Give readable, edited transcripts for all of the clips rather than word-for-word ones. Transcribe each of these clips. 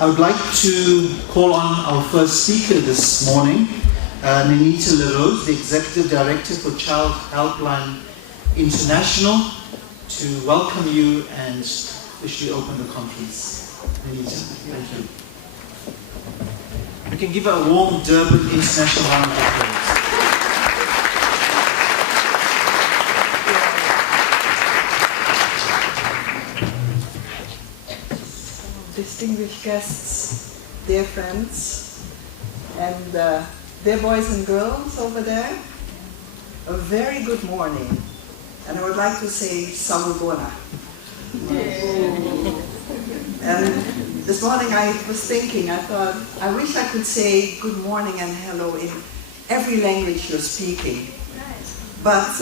I would like to call on our first speaker this morning, Nenita La Rose, the Executive Director for Child Helpline International, to welcome you and officially open the conference. Nenita, thank you. We can give her a warm Durban International round of applause. Distinguished guests, dear friends, and dear boys and girls over there, a very good morning. And I would like to say Sawubona. And this morning I was thinking, I thought, I wish I could say good morning and hello in every language you're speaking. But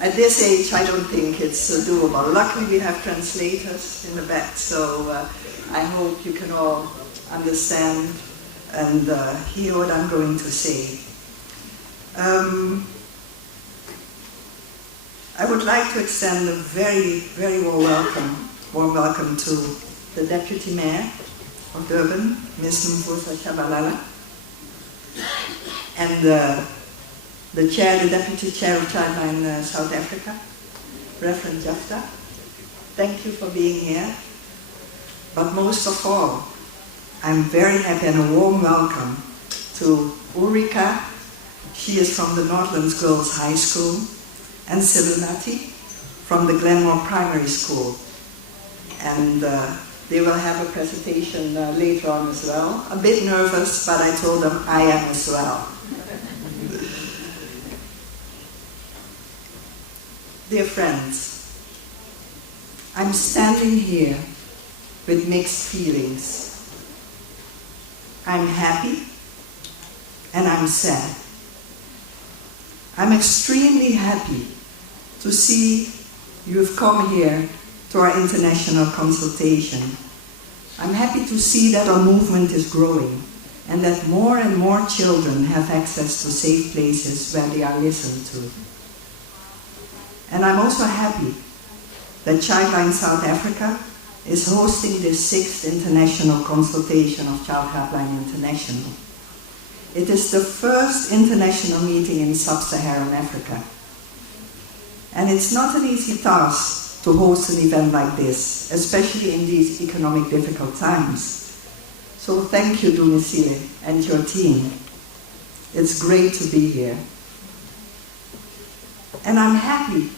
at this age, I don't think it's doable. Luckily, we have translators in the back, so I hope you can all understand and hear what I'm going to say. I would like to extend a very, very warm welcome to the Deputy Mayor of Durban, Ms. Mvusa Shabalala, and the Deputy Chair of Childline South Africa, Reverend Jafta. Thank you for being here. But most of all, I'm very happy and a warm welcome to Ulrika. She is from the Northlands Girls High School, and Silunati from the Glenmore Primary School. And they will have a presentation later on as well. A bit nervous, but I told them I am as well. Dear friends, I'm standing here with mixed feelings. I'm happy and I'm sad. I'm extremely happy to see you've come here to our international consultation. I'm happy to see that our movement is growing and that more and more children have access to safe places where they are listened to. And I'm also happy that Childline South Africa is hosting this 6th international consultation of Child Helpline International. It is the first international meeting in sub-Saharan Africa. And it's not an easy task to host an event like this, especially in these economic difficult times. So thank you, Dumisile, and your team. It's great to be here. And I'm happy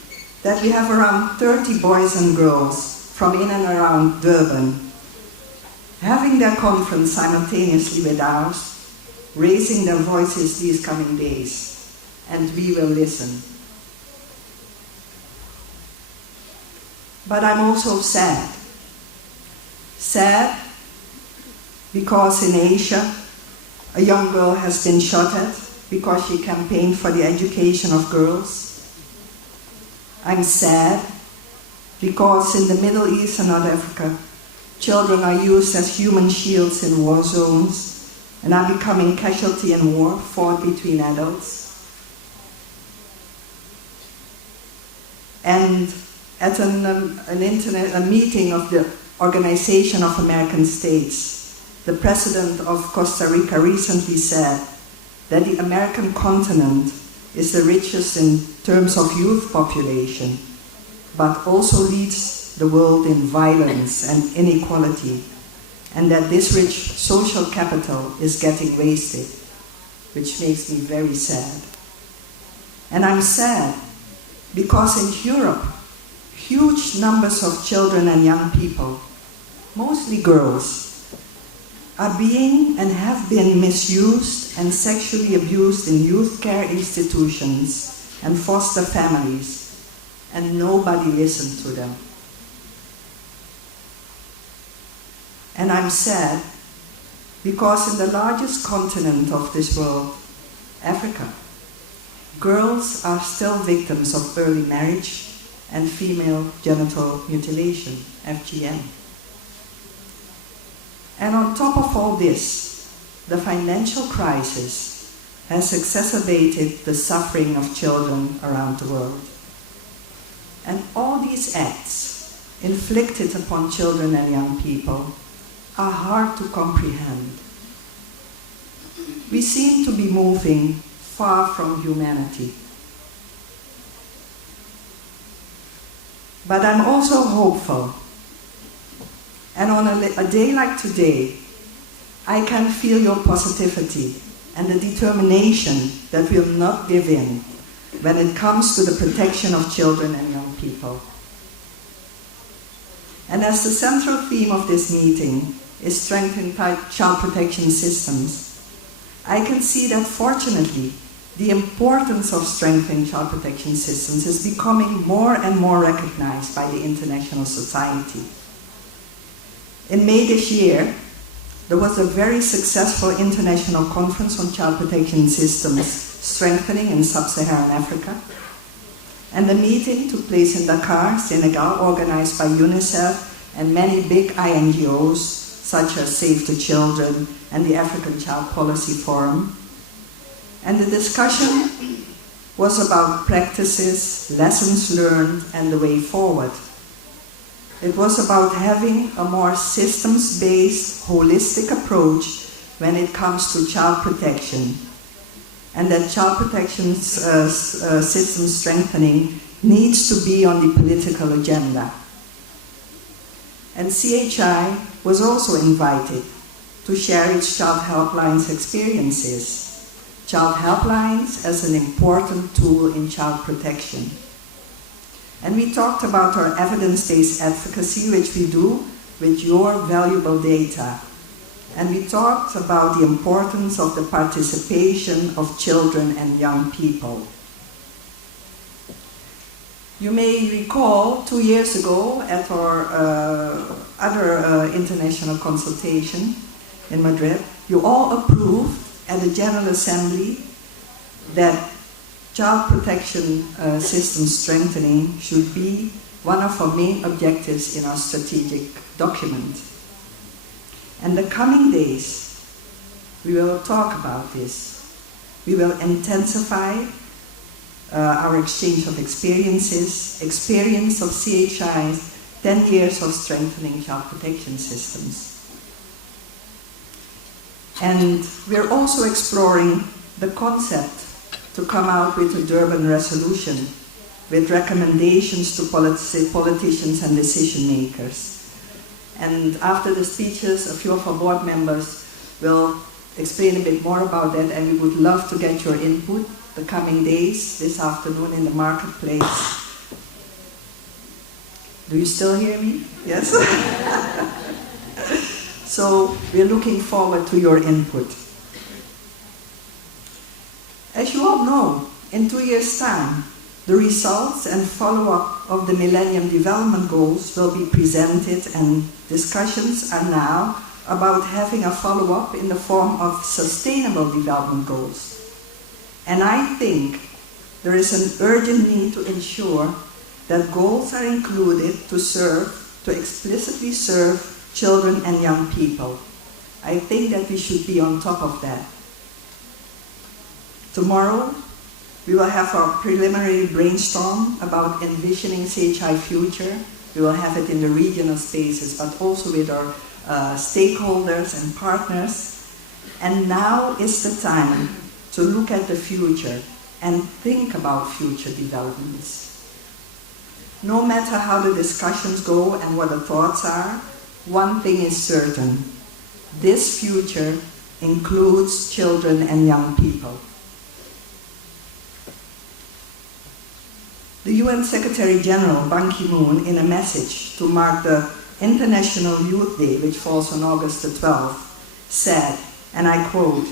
that we have around 30 boys and girls from in and around Durban having their conference simultaneously with ours, raising their voices these coming days, and we will listen. But I'm also sad. Sad because in Asia, a young girl has been shot at because she campaigned for the education of girls. I'm sad because in the Middle East and North Africa, children are used as human shields in war zones and are becoming casualty in war fought between adults. And at a meeting of the Organization of American States, the president of Costa Rica recently said that the American continent is the richest in terms of youth population, but also leads the world in violence and inequality, and that this rich social capital is getting wasted, which makes me very sad. And I'm sad because in Europe, huge numbers of children and young people, mostly girls, are being and have been misused and sexually abused in youth care institutions and foster families, and nobody listened to them. And I'm sad because in the largest continent of this world, Africa, girls are still victims of early marriage and female genital mutilation, FGM. And on top of all this, the financial crisis has exacerbated the suffering of children around the world. And all these acts inflicted upon children and young people are hard to comprehend. We seem to be moving far from humanity. But I'm also hopeful. And on a day like today, I can feel your positivity and the determination that will not give in when it comes to the protection of children and young people. And as the central theme of this meeting is strengthening child protection systems, I can see that fortunately, the importance of strengthening child protection systems is becoming more and more recognized by the international society. In May this year, there was a very successful international conference on child protection systems strengthening in sub-Saharan Africa. And the meeting took place in Dakar, Senegal, organized by UNICEF and many big INGOs, such as Save the Children and the African Child Policy Forum. And the discussion was about practices, lessons learned, and the way forward. It was about having a more systems-based, holistic approach when it comes to child protection, and that child protection system strengthening needs to be on the political agenda. And CHI was also invited to share its child helplines experiences. Child helplines as an important tool in child protection. And we talked about our evidence-based advocacy, which we do with your valuable data. And we talked about the importance of the participation of children and young people. You may recall 2 years ago at our other international consultation in Madrid, you all approved at the General Assembly that child protection system strengthening should be one of our main objectives in our strategic document. And the coming days, we will talk about this. We will intensify our exchange of experiences, experience of CHI's 10 years of strengthening child protection systems. And we're also exploring the concept to come out with a Durban resolution with recommendations to politicians and decision makers. And after the speeches, a few of our board members will explain a bit more about that, and we would love to get your input the coming days, this afternoon in the marketplace. Do you still hear me? Yes? So we're looking forward to your input. As you all know, in 2 years' time, the results and follow-up of the Millennium Development Goals will be presented, and discussions are now about having a follow-up in the form of Sustainable Development Goals. And I think there is an urgent need to ensure that goals are included to explicitly serve children and young people. I think that we should be on top of that. Tomorrow, we will have our preliminary brainstorm about envisioning CHI future. We will have it in the regional spaces, but also with our stakeholders and partners. And now is the time to look at the future and think about future developments. No matter how the discussions go and what the thoughts are, one thing is certain. This future includes children and young people. The UN Secretary General Ban Ki-moon, in a message to mark the International Youth Day, which falls on August the 12th, said, and I quote,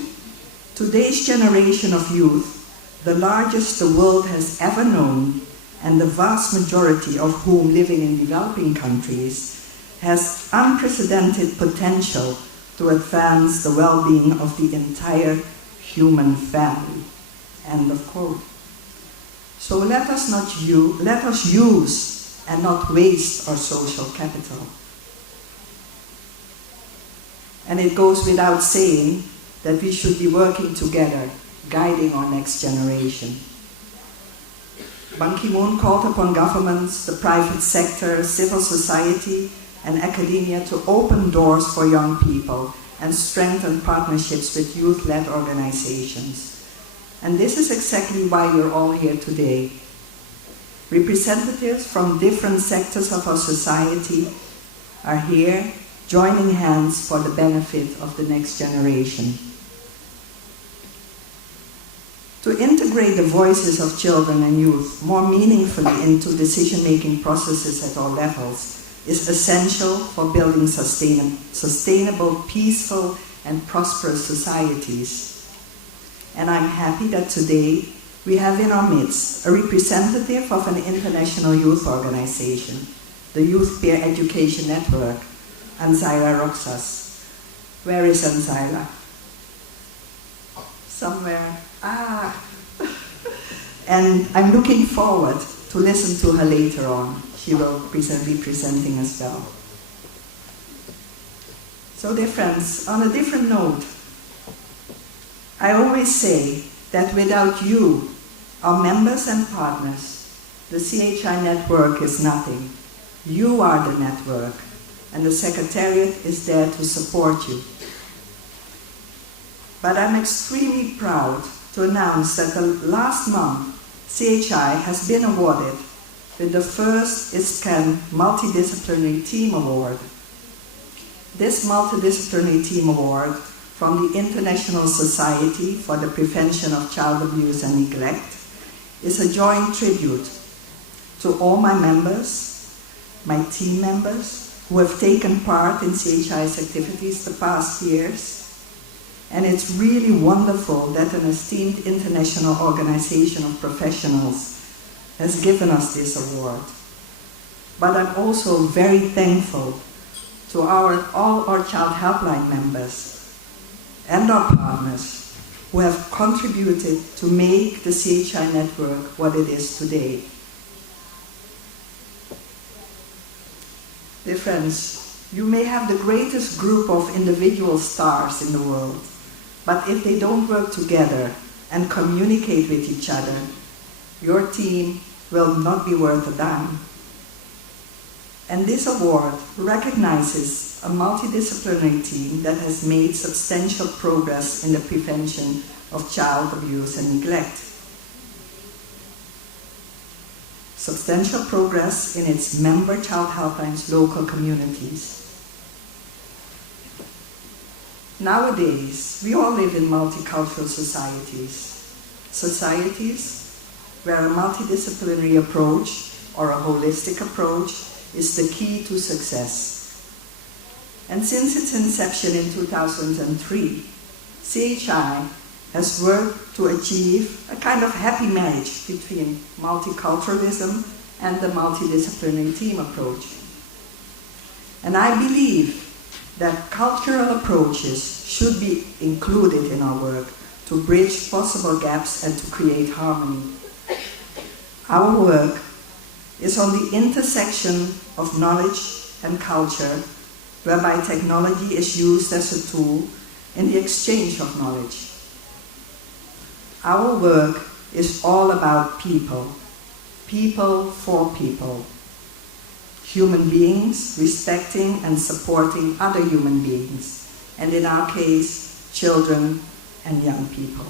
"Today's generation of youth, the largest the world has ever known, and the vast majority of whom living in developing countries, has unprecedented potential to advance the well-being of the entire human family." End of quote. So let us use and not waste our social capital. And it goes without saying that we should be working together, guiding our next generation. Ban Ki-moon called upon governments, the private sector, civil society, and academia to open doors for young people and strengthen partnerships with youth-led organizations. And this is exactly why you're all here today. Representatives from different sectors of our society are here joining hands for the benefit of the next generation. To integrate the voices of children and youth more meaningfully into decision-making processes at all levels is essential for building sustainable, peaceful, and prosperous societies. And I'm happy that today we have in our midst a representative of an international youth organization, the Youth Peer Education Network, Anzaila Roxas. Where is Anzaila? Somewhere. And I'm looking forward to listen to her later on. She will be presenting as well. So dear friends, on a different note, I always say that without you, our members and partners, the CHI network is nothing. You are the network, and the Secretariat is there to support you. But I'm extremely proud to announce that last month, CHI has been awarded with the first ISCAN Multidisciplinary Team Award. This Multidisciplinary Team Award from the International Society for the Prevention of Child Abuse and Neglect is a joint tribute to all my members, my team members, who have taken part in CHI's activities the past years. And it's really wonderful that an esteemed international organization of professionals has given us this award. But I'm also very thankful to all our Child Helpline members and our partners who have contributed to make the CHI network what it is today. Dear friends, you may have the greatest group of individual stars in the world, but if they don't work together and communicate with each other, your team will not be worth a dime. And this award recognizes a multidisciplinary team that has made substantial progress in the prevention of child abuse and neglect. Substantial progress in its member Child Helplines local communities. Nowadays, we all live in multicultural societies. Societies where a multidisciplinary approach or a holistic approach is the key to success. And since its inception in 2003, CHI has worked to achieve a kind of happy marriage between multiculturalism and the multidisciplinary team approach. And I believe that cultural approaches should be included in our work to bridge possible gaps and to create harmony. Our work is on the intersection of knowledge and culture, whereby technology is used as a tool in the exchange of knowledge. Our work is all about people, people for people. Human beings respecting and supporting other human beings, and in our case, children and young people.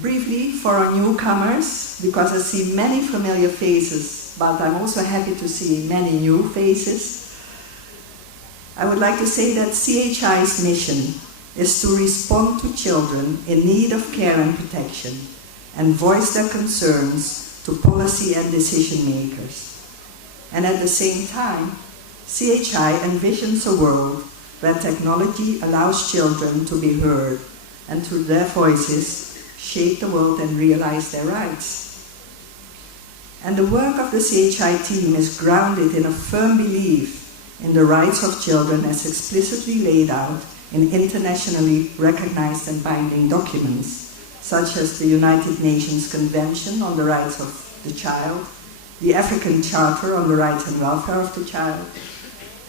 Briefly, for our newcomers, because I see many familiar faces, but I'm also happy to see many new faces, I would like to say that CHI's mission is to respond to children in need of care and protection and voice their concerns to policy and decision makers. And at the same time, CHI envisions a world where technology allows children to be heard and through their voices shape the world and realize their rights. And the work of the CHI team is grounded in a firm belief in the rights of children as explicitly laid out in internationally recognized and binding documents, such as the United Nations Convention on the Rights of the Child, the African Charter on the Rights and Welfare of the Child,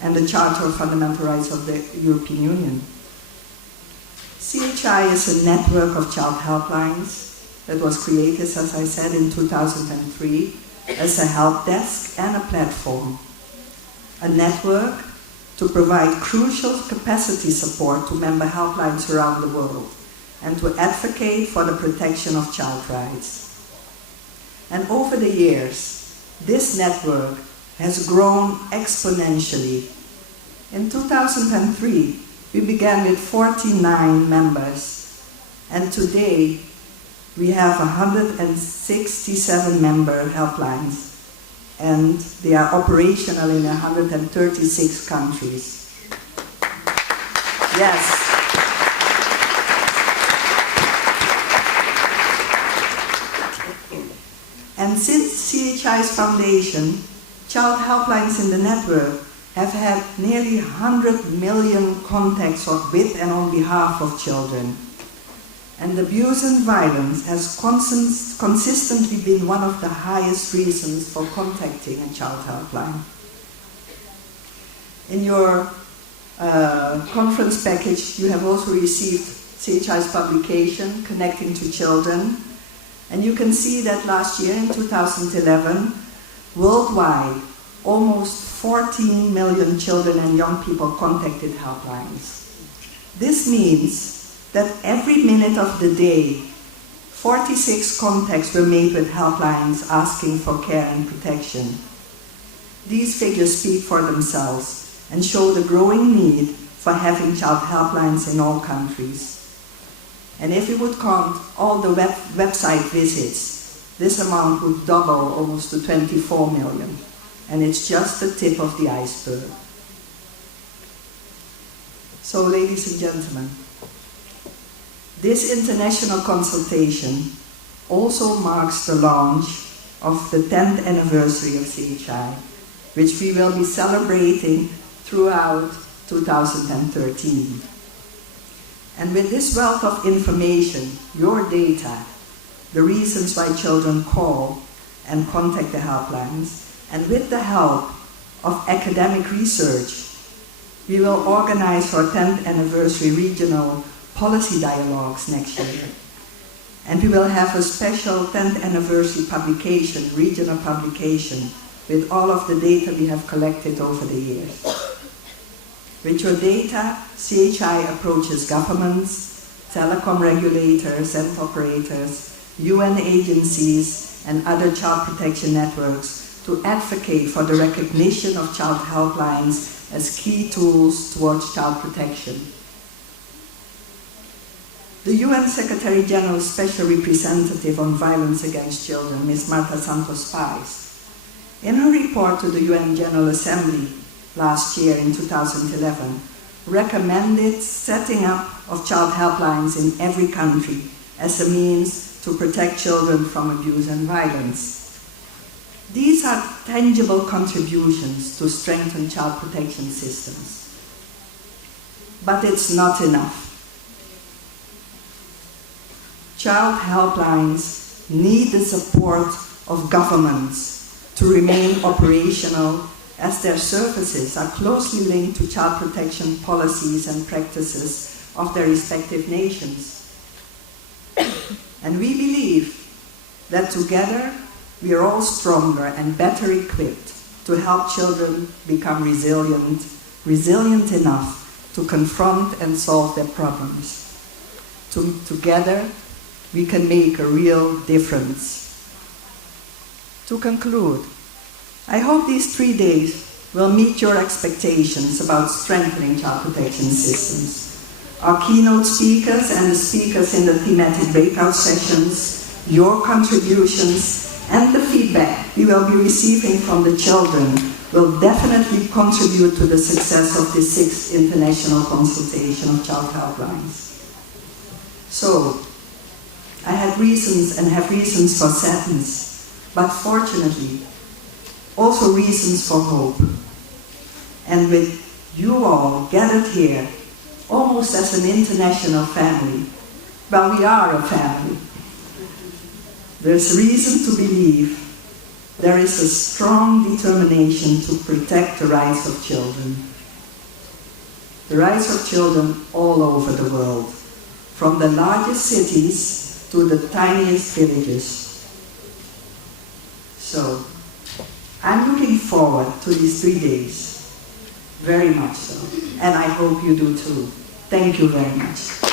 and the Charter of Fundamental Rights of the European Union. CHI is a network of child helplines that was created, as I said, in 2003 as a help desk and a platform, a network to provide crucial capacity support to member helplines around the world and to advocate for the protection of child rights. And over the years, this network has grown exponentially. In 2003, we began with 49 members, and today we have 167 member helplines, and they are operational in 136 countries. Yes. And since CHI's foundation, child helplines in the network have had nearly 100 million contacts with and on behalf of children. And abuse and violence has consistently been one of the highest reasons for contacting a child helpline. In your conference package, you have also received CHI's publication, Connecting to Children. And you can see that last year, in 2011, worldwide, almost 14 million children and young people contacted helplines. This means that every minute of the day, 46 contacts were made with helplines asking for care and protection. These figures speak for themselves and show the growing need for having child helplines in all countries. And if we would count all the website visits, this amount would double almost to 24 million. And it's just the tip of the iceberg. So, ladies and gentlemen, this international consultation also marks the launch of the 10th anniversary of CHI, which we will be celebrating throughout 2013. And with this wealth of information, your data, the reasons why children call and contact the helplines, and with the help of academic research, we will organize our 10th anniversary regional policy dialogues next year. And we will have a special 10th anniversary publication, regional publication, with all of the data we have collected over the years. With your data, CHI approaches governments, telecom regulators and operators, UN agencies, and other child protection networks to advocate for the recognition of child helplines as key tools towards child protection. The UN Secretary General's Special Representative on Violence Against Children, Ms. Marta Santos Pais, in her report to the UN General Assembly last year in 2011, recommended setting up of child helplines in every country as a means to protect children from abuse and violence. These are tangible contributions to strengthen child protection systems. But it's not enough. Child helplines need the support of governments to remain operational, as their services are closely linked to child protection policies and practices of their respective nations. And we believe that together we are all stronger and better equipped to help children become resilient enough to confront and solve their problems. Together we can make a real difference. To conclude, I hope these 3 days will meet your expectations about strengthening child protection systems. Our keynote speakers and the speakers in the thematic breakout sessions, your contributions, and the feedback we will be receiving from the children will definitely contribute to the success of the 6th International Consultation of Child Helplines. So, I had reasons and have reasons for sadness, but fortunately, also reasons for hope. And with you all gathered here, almost as an international family, well, we are a family. There's reason to believe there is a strong determination to protect the rights of children. The rights of children all over the world, from the largest cities to the tiniest villages. So, I'm looking forward to these 3 days, very much so, and I hope you do too. Thank you very much.